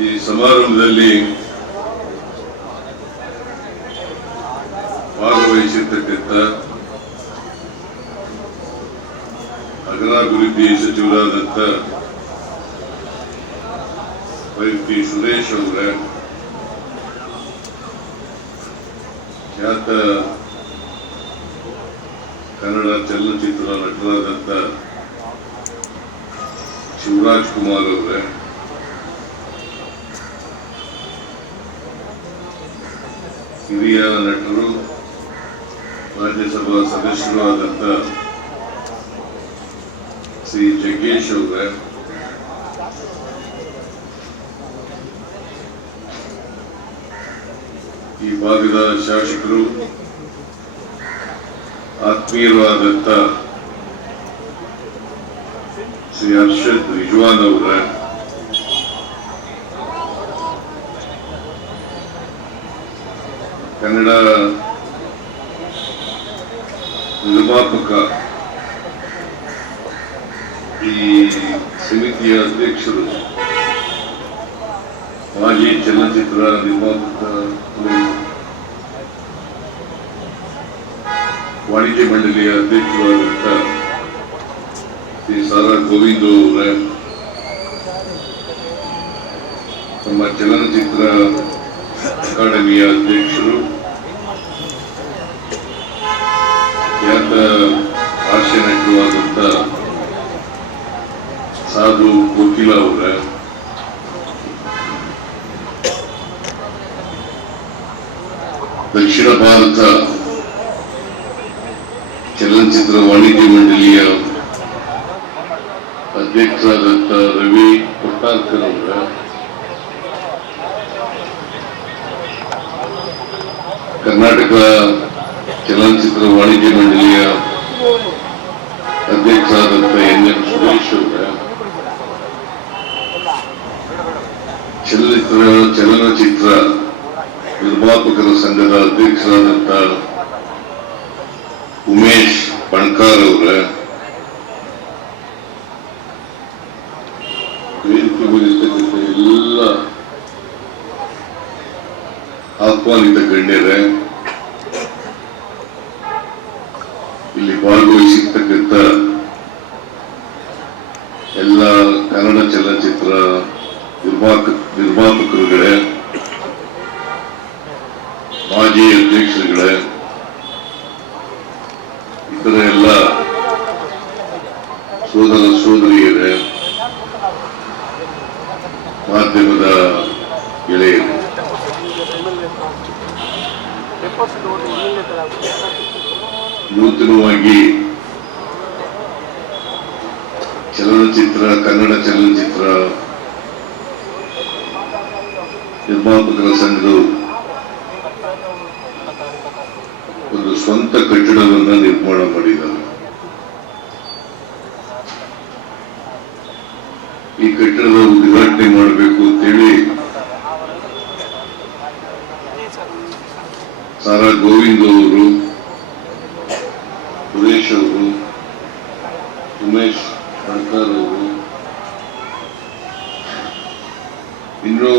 ಈ ಸಮಾರಂಭದಲ್ಲಿ ಭಾಗವಹಿಸಿರ್ತಕ್ಕಂಥ ನಗರಾಭಿವೃದ್ಧಿ ಸಚಿವರಾದಂಥ ವೈದ್ಯ ಸುರೇಶ್ ಅವರ, ಖ್ಯಾತ ಕನ್ನಡ ಚಲನಚಿತ್ರ ನಟರಾದಂಥ ಶಿವರಾಜ್ ಕುಮಾರ್ ಅವರ ಹಿರಿಯ ನಟರು ರಾಜ್ಯಸಭಾ ಸದಸ್ಯರು ಆದಂಥ ಶ್ರೀ ಜಗ್ಗೇಶ್ ಅವರ. ಈ ಭಾಗದ ಶಾಸಕರು ಆತ್ಮೀಯರಾದಂಥ ಶ್ರೀ ಹರ್ಷದ್ ರಿಜ್ವಾನ್ ಅವರ. ಕನ್ನಡ ನಿರ್ಮಾಪಕ ಈ ಸಮಿತಿಯ ಅಧ್ಯಕ್ಷರು ಮಾಜಿ ಚಲನಚಿತ್ರ ನಿರ್ಮಾಪಕ ವಾಣಿಜ್ಯ ಮಂಡಳಿಯ ಅಧ್ಯಕ್ಷರಾದಂಥ ಶ್ರೀ ಸಾರಾ ಗೋವಿಂದ ಅವರೇ, ನಮ್ಮ ಚಲನಚಿತ್ರ ಅಕಾಡೆಮಿಯ ಅಧ್ಯಕ್ಷರು ಖ್ಯಾತ ಆದಂಥ ಸಾಧು ಕೋಕಿಲ ಅವರ. ದಕ್ಷಿಣ ಭಾರತ ಚಲನಚಿತ್ರ ವಾಣಿಜ್ಯ ಮಂಡಳಿಯ ಅಧ್ಯಕ್ಷರಾದಂಥ ರವಿ ಕೊಟ್ಟಾರ್ಕರ್ ಅವರ. ಕರ್ನಾಟಕ ಚಲನಚಿತ್ರ ವಾಣಿಜ್ಯ ಮಂಡಳಿಯ ಅಧ್ಯಕ್ಷರಾದಂಥ ಎನ್ ಎಂ ಸುರೇಶ್ ಅವರ ಚಲನಚಿತ್ರ ಚಲನಚಿತ್ರ ನಿರ್ಮಾಪಕರ ಸಂಘದ ಅಧ್ಯಕ್ಷರಾದಂಥ ಉಮೇಶ್ ಪಣ್ಕಾರ್ ಅವರ ವೇದಿಕೆ ಮೇಲಿರ್ತಕ್ಕಂಥ ಎಲ್ಲ ಆಹ್ವಾನಿತ ಗಣ್ಯರೇ ಇಲ್ಲಿ ಭಾಗವಹಿಸಿರ್ತಕ್ಕಂಥ ಎಲ್ಲ ಕನ್ನಡ ಚಲನಚಿತ್ರ ನಿರ್ಮಾಪಕ ನಿರ್ಮಾಪಕರುಗಳೇ, ಮಾಜಿ ಅಧ್ಯಕ್ಷರುಗಳೇ, ಇತರ ಎಲ್ಲ ಸೋದರ ಸೋದರಿಯರೇ, ಮಾಧ್ಯಮದ ಗೆಳೆಯರು. ನೂತನವಾಗಿ ಚಲನಚಿತ್ರ, ಕನ್ನಡ ಚಲನಚಿತ್ರ ನಿರ್ಮಾಪಕರ ಸಂಘದ ಒಂದು ಸ್ವಂತ ಕಟ್ಟಡವನ್ನು ನಿರ್ಮಾಣ ಮಾಡಿದ್ದಾರೆ. ಈ ಕಟ್ಟಡದ ಉದ್ಘಾಟನೆ ಮಾಡಬೇಕು ಅಂತೇಳಿ ಸಾರಾ ಗೋವಿಂದ್ ಅವರು ಸುರೇಶ್ ಅವರು ಉಮೇಶ್ ಕಣ್ಕರ್ ಅವರು ಇನ್ನೂ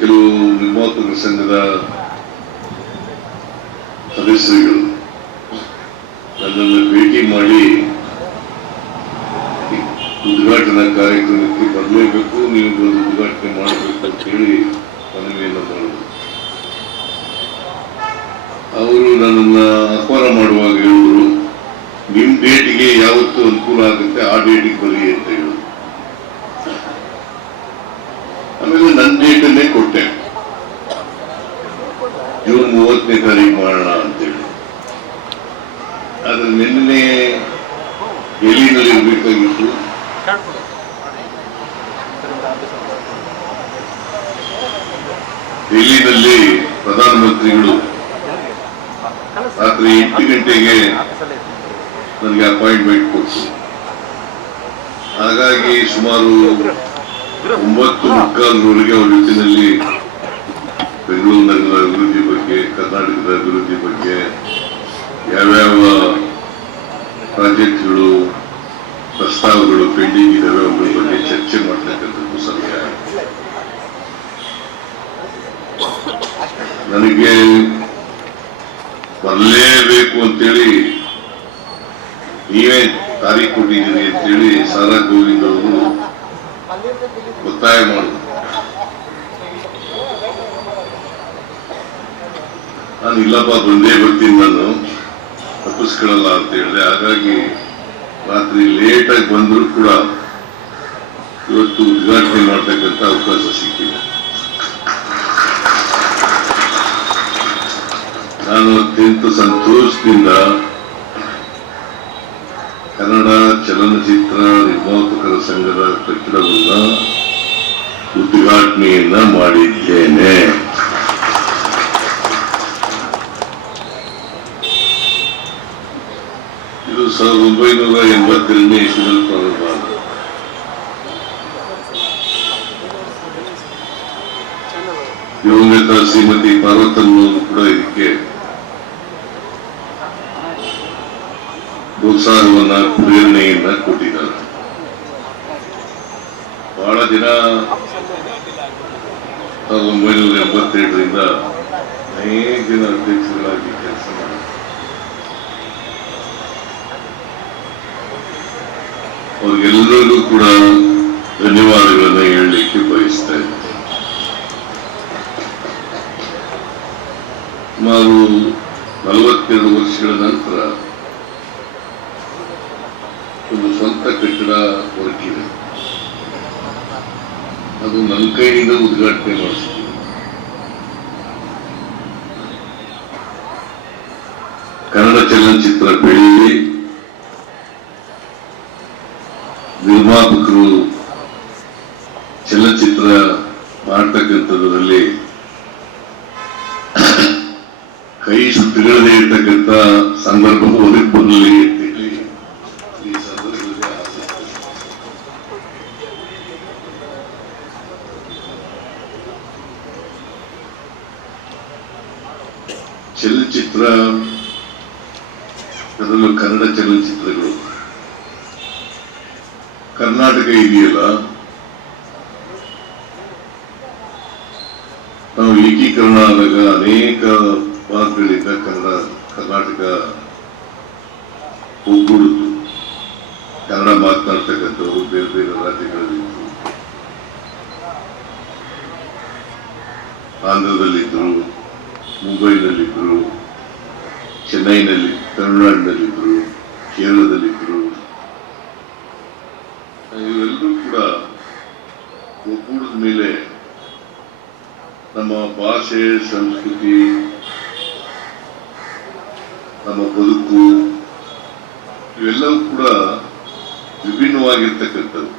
ಕೆಲವು ನಿರ್ಮಾಪಕರ ಸಂಘದ ಸದಸ್ಯರುಗಳು ನನ್ನನ್ನು ಭೇಟಿ ಮಾಡಿ ಉದ್ಘಾಟನಾ ಕಾರ್ಯಕ್ರಮಕ್ಕೆ ಬರಲೇಬೇಕು, ನೀವು ಬಂದು ಉದ್ಘಾಟನೆ ಮಾಡಬೇಕು ಅಂತ ಹೇಳಿ ಮನವಿಯನ್ನು ಮಾಡಿದ್ರು. ಅವರು ನನ್ನನ್ನು ಅಪಾರ ಮಾಡುವಾಗ ಹೇಳಿದ್ರು ನಿಮ್ಮ ಡೇಟಿಗೆ ಯಾವತ್ತು ಅನುಕೂಲ ಆಗುತ್ತೆ, ಆ ಡೇಟಿಗೆ ಬರಿ ಅಂತ ಹೇಳಿದ್ರು ಆಮೇಲೆ ನನ್ನ ಡೇಟನ್ನೇ ಕೊಟ್ಟೆ. ಜೂನ್ ಮೂವತ್ತನೇ ತಾರೀಕು ಮಾಡೋಣ ಅಂತೇಳಿ. ಆದ್ರೆ ನಿನ್ನೆ ಎಲ್ಲಿನಲ್ಲಿ ಇರಬೇಕಾಗಿತ್ತು ಡೆಲ್ಲಿನಲ್ಲಿ ಪ್ರಧಾನಮಂತ್ರಿಗಳು? ರಾತ್ರಿ ಎಂಟು ಗಂಟೆಗೆ ನನಗೆ ಅಪಾಯಿಂಟ್ಮೆಂಟ್ ಕೊಟ್ಟು ಹಾಗಾಗಿ ಸುಮಾರು ಒಂಬತ್ತು ಅವ್ರ ಜೊತೆಯಲ್ಲಿ ಬೆಂಗಳೂರು ನಗರದ ಅಭಿವೃದ್ಧಿ ಬಗ್ಗೆ, ಕರ್ನಾಟಕದ ಅಭಿವೃದ್ಧಿ ಬಗ್ಗೆ, ಯಾವ್ಯಾವ ಪ್ರಾಜೆಕ್ಟ್ಗಳು, ಪ್ರಸ್ತಾವಗಳು ಪೆಂಡಿಂಗ್ ಇದಾವೆ, ಅವುಗಳ ಬಗ್ಗೆ ಚರ್ಚೆ ಮಾಡ್ತಕ್ಕಂಥದ್ದು ಸಮಯ. ನನಗೆ ಬರಲೇಬೇಕು ಅಂತೇಳಿ ನೀವೇ ತಾರೀಖು ಕೊಟ್ಟಿದ್ದೀರಿ ಅಂತೇಳಿ ಸಾರಾ ಗೋವಿಂದ್ ಅವರು ಒತ್ತಾಯ ಮಾಡಿದ್ರು ನಾನು ಇಲ್ಲಪ್ಪ ಬಂದೇ ಬರ್ತೀನಿ ನಾನು. ತಪ್ಪಿಸ್ಕೊಳ್ಳಲ್ಲ ಅಂತ ಹೇಳಿದೆ. ಹಾಗಾಗಿ ರಾತ್ರಿ ಲೇಟಾಗಿ ಬಂದರೂ ಕೂಡ ಇವತ್ತು ಉದ್ಘಾಟನೆ ಮಾಡ್ತಕ್ಕಂಥ ಅವಕಾಶ ಸಿಕ್ಕಿದೆ. ನಾನು ಅತ್ಯಂತ ಸಂತೋಷದಿಂದ ಕನ್ನಡ ಚಲನಚಿತ್ರ ನಿರ್ಮಾಪಕರ ಸಂಘದ ಕಟ್ಟಡವನ್ನ ಉದ್ಘಾಟನೆಯನ್ನ ಮಾಡಿದ್ದೇನೆ ಇದು ಸಾವಿರದ ಒಂಬೈನೂರ ಎಂಬತ್ತೆರಡನೇ ಇಸ್ವಿನಲ್ಲಿ ಪ್ರಾರಂಭ. ದಿವಂಗತ ಶ್ರೀಮತಿ ಪಾರ್ವತಮ್ಮನವರು ಕೂಡ ಇದಕ್ಕೆ ಪ್ರೋತ್ಸಾಹವನ್ನ ಪ್ರೇರಣೆಯನ್ನ ಕೊಟ್ಟಿದ್ದಾರೆ. ಬಹಳ ದಿನ ಸಾವಿರದ ಒಂಬೈನೂರ ಎಂಬತ್ತೆಂಟರಿಂದ ಅನೇಕ ದಿನ ಅಧ್ಯಕ್ಷರಾಗಿ ಕೆಲಸ ಮಾಡಿ ಅವ್ರಿಗೆಲ್ಲರಿಗೂ ಕೂಡ ಧನ್ಯವಾದಗಳನ್ನ ಹೇಳಲಿಕ್ಕೆ ಬಯಸ್ತಾ ಇದ್ದೀನಿ. ಅದು ನನ್ನ ಕೈಯಿಂದ ಉದ್ಘಾಟನೆ ಮಾಡಿಸ್ತೀನಿ ಕನ್ನಡ ಚಲನಚಿತ್ರ ಬೆಳೀಲಿ ನಿರ್ಮಾಪಕರು ಚಲನಚಿತ್ರ ಮಾಡ್ತಕ್ಕಂಥದ್ರಲ್ಲಿ ಕೈ ಸುತ್ತಿಗಳದೇ ಇರ್ತಕ್ಕಂಥ ಸಂದರ್ಭ ಒದಗಿ ಬರಲಿ ಅಂತೇಳಿ ಈ ಸಂದರ್ಭದಲ್ಲಿ ಆಶಿಸ್ತೇನೆ. ಚಲನಚಿತ್ರ ಅದರಲ್ಲೂ ಕನ್ನಡ ಚಲನಚಿತ್ರಗಳು. ಕರ್ನಾಟಕ ಇದೆಯಲ್ಲ? ನಾವು ಏಕೀಕರಣ ಆದಾಗ ಅನೇಕ ಭಾಗಗಳಿಂದ ಕನ್ನಡ, ಕರ್ನಾಟಕ ಒಗ್ಗೂಡಿತು ಕನ್ನಡ ಮಾತನಾಡ್ತಕ್ಕಂಥವ್ರು ಬೇರೆ ಬೇರೆ ರಾಜ್ಯಗಳಲ್ಲಿತ್ತು ಆಂಧ್ರದಲ್ಲಿದ್ದರು, ಮುಂಬೈನಲ್ಲಿದ್ದರು. ಚೆನ್ನೈನಲ್ಲಿ ತಮಿಳುನಾಡಿನಲ್ಲಿದ್ದರು ಕೇರಳದಲ್ಲಿದ್ದರು ಇವೆಲ್ಲರೂ ಕೂಡ ಒಗ್ಗೂಡಿದ ಮೇಲೆ ನಮ್ಮ ಭಾಷೆ, ಸಂಸ್ಕೃತಿ, ನಮ್ಮ ಬದುಕು, ಇವೆಲ್ಲವೂ ಕೂಡ ವಿಭಿನ್ನವಾಗಿರ್ತಕ್ಕಂಥದ್ದು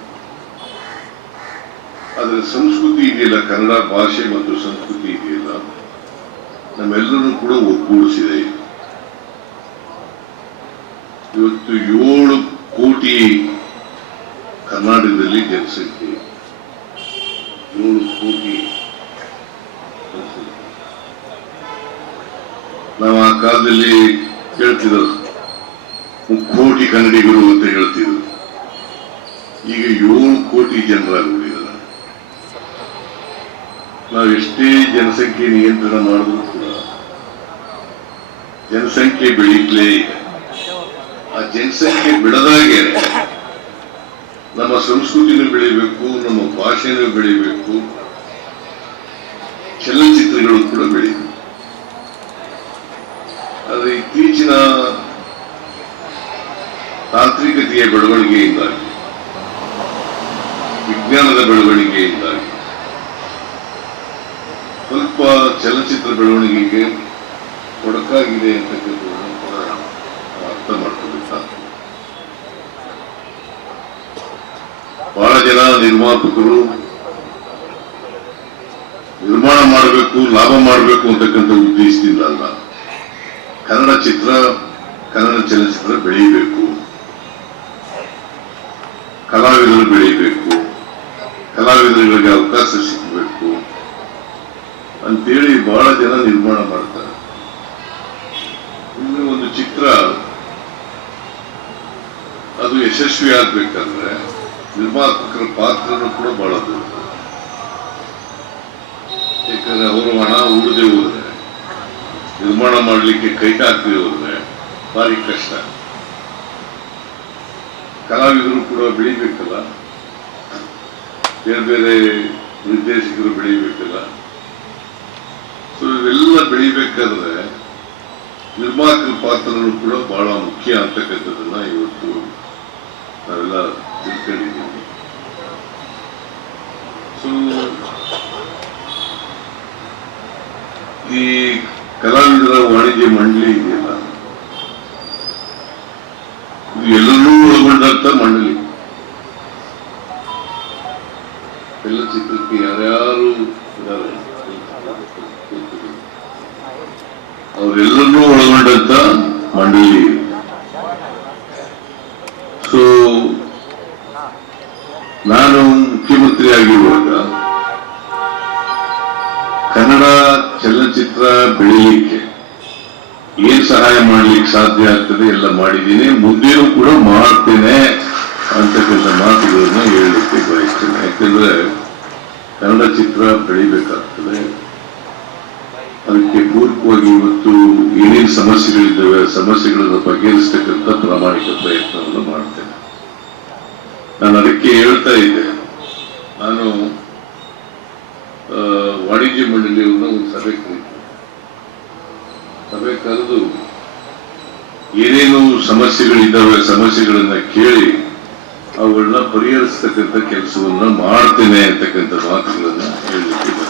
ಆದರೆ ಸಂಸ್ಕೃತಿ ಇದೆಯಲ್ಲ, ಕನ್ನಡ ಭಾಷೆ ಮತ್ತು ಸಂಸ್ಕೃತಿ ಇದೆಯಲ್ಲ ನಮ್ಮೆಲ್ಲರೂ ಕೂಡ ಒಗ್ಗೂಡಿಸಿದೆ. ಇವತ್ತು ಏಳು ಕೋಟಿ ಕರ್ನಾಟಕದಲ್ಲಿ ಜನಸಂಖ್ಯೆ. ಏಳು ಕೋಟಿ ನಾವು ಆ ಕಾಲದಲ್ಲಿ ಹೇಳ್ತಿದ್ರು ಕೋಟಿ ಕನ್ನಡಿಗರು ಅಂತ ಹೇಳ್ತಿದ್ರು ಈಗ ಏಳು ಕೋಟಿ ಜನರಾಗುವುದಿಲ್ಲ ನಾವು ಎಷ್ಟೇ ಜನಸಂಖ್ಯೆ ನಿಯಂತ್ರಣ ಮಾಡಿದ್ರು ಕೂಡ, ಜನಸಂಖ್ಯೆ ಬೆಳೀತಲೇ ಇದೆ. ಜನಸಂಖ್ಯೆ ಬಿಡದಾಗೆ ನಮ್ಮ ಸಂಸ್ಕೃತಿನೂ ಬೆಳಿಬೇಕು, ನಮ್ಮ ಭಾಷೆನೂ ಬೆಳಿಬೇಕು, ಚಲನಚಿತ್ರಗಳು ಕೂಡ ಬೆಳಿಬೇಕು. ಆದರೆ ಇತ್ತೀಚಿನ ತಾಂತ್ರಿಕತೆಯ ಬೆಳವಣಿಗೆಯಿಂದಾಗಿ, ವಿಜ್ಞಾನದ ಬೆಳವಣಿಗೆಯಿಂದಾಗಿ, ಸ್ವಲ್ಪ ಚಲನಚಿತ್ರ ಬೆಳವಣಿಗೆಗೆ ತೊಡಕಾಗಿದೆ ಅಂತಕ್ಕಂಥದ್ದನ್ನು ಕೂಡ ನಾವು ಅರ್ಥ ಮಾಡ್ಕೋಬೇಕಾಗ್ತದೆ ಬಹಳ ಜನ ನಿರ್ಮಾಪಕರು ನಿರ್ಮಾಣ ಮಾಡಬೇಕು, ಲಾಭ ಮಾಡಬೇಕು ಅಂತಕ್ಕಂಥ ಉದ್ದೇಶದಿಂದ ಅಲ್ಲ. ಕನ್ನಡ ಚಿತ್ರ, ಕನ್ನಡ ಚಲನಚಿತ್ರ ಬೆಳೆಯಬೇಕು. ಕಲಾವಿದರು ಬೆಳೀಬೇಕು ಕಲಾವಿದರುಗಳಿಗೆ ಅವಕಾಶ ಸಿಗಬೇಕು. ಅಂತೇಳಿ ಬಹಳ ಜನ ನಿರ್ಮಾಣ ಮಾಡ್ತಾರೆ. ಇನ್ನು ಒಂದು ಚಿತ್ರ ಅದು ಯಶಸ್ವಿ ಆಗ್ಬೇಕಂದ್ರೆ ನಿರ್ಮಾಪಕರ ಪಾತ್ರನೂ ಕೂಡ ಬಹಳ ಯಾಕಂದ್ರೆ ಅವರು ಹಣ ಉಳಿದೇ ಹೋದ್ರೆ, ನಿರ್ಮಾಣ ಮಾಡಲಿಕ್ಕೆ ಕೈ ಹೋದ್ರೆ ಭಾರಿ ಕಷ್ಟ. ಕಲಾವಿದರು ಕೂಡ ಬೆಳಿಬೇಕಲ್ಲ? ಬೇರೆ ಬೇರೆ ನಿರ್ದೇಶಕರು ಬೆಳಿಬೇಕಲ್ಲ? ಸೊ ಇವೆಲ್ಲ ಬೆಳಿಬೇಕಾದ್ರೆ ನಿರ್ಮಾಪಕರ ಪಾತ್ರಗಳು ಕೂಡ ಬಹಳ ಮುಖ್ಯ ಅಂತಕ್ಕಂಥದ್ದನ್ನ ಇವತ್ತು ನಾವೆಲ್ಲ ತಿಳ್ಕೊಂಡಿದ್ದೀವಿ ಸೊ ಈ ವಾಣಿಜ್ಯ ಮಂಡಳಿ ಇದೆಯಲ್ಲ? ಇದು ಎಲ್ಲರೂ ಒಳಗೊಂಡಂತ ಮಂಡಳಿ. ಎಲ್ಲ ಚಿತ್ರಕ್ಕೆ ಯಾರ್ಯಾರು ಇದ್ದಾರೆ? ಅವರೆಲ್ಲರನ್ನೂ ಒಳಗೊಂಡಂತ ಮಂಡಳಿ. ಸಾಧ್ಯ ಆಗ್ತದೆ ಎಲ್ಲ ಮಾಡಿದ್ದೀನಿ. ಮುಂದೆಯೂ ಕೂಡ ಮಾಡ್ತೇನೆ ಅಂತಕ್ಕಂಥ ಮಾತುಗಳನ್ನ ಹೇಳಲಿಕ್ಕೆ ಬಯಸ್ತೇನೆ. ಯಾಕೆಂದ್ರೆ ಕನ್ನಡ ಚಿತ್ರ ಬೆಳಿಬೇಕಾಗ್ತದೆ. ಅದಕ್ಕೆ ಪೂರ್ವಕವಾಗಿ ಇವತ್ತು ಏನೇನು ಸಮಸ್ಯೆಗಳಿದ್ದಾವೆ, ಆ ಸಮಸ್ಯೆಗಳನ್ನು ಬಗೆಹರಿಸ್ತಕ್ಕಂಥ ಪ್ರಾಮಾಣಿಕ ಪ್ರಯತ್ನವನ್ನು ಮಾಡ್ತೇನೆ. ನಾನು ಅದಕ್ಕೆ ಹೇಳ್ತಾ ಇದ್ದೆ. ನಾನು ವಾಣಿಜ್ಯ ಮಂಡಳಿಯವ್ರನ್ನ ಒಂದು ಸಭೆ ಕರೀತೀನಿ. ಸಭೆ ಕರೆದು ಏನೇನು ಸಮಸ್ಯೆಗಳಿದ್ದಾವೆ ಸಮಸ್ಯೆಗಳನ್ನ ಕೇಳಿ ಅವುಗಳನ್ನ ಪರಿಹರಿಸ್ತಕ್ಕಂಥ ಕೆಲಸವನ್ನ ಮಾಡ್ತೇನೆ ಅಂತಕ್ಕಂಥ ಮಾತುಗಳನ್ನ ಬಯಸ್ತೇನೆ.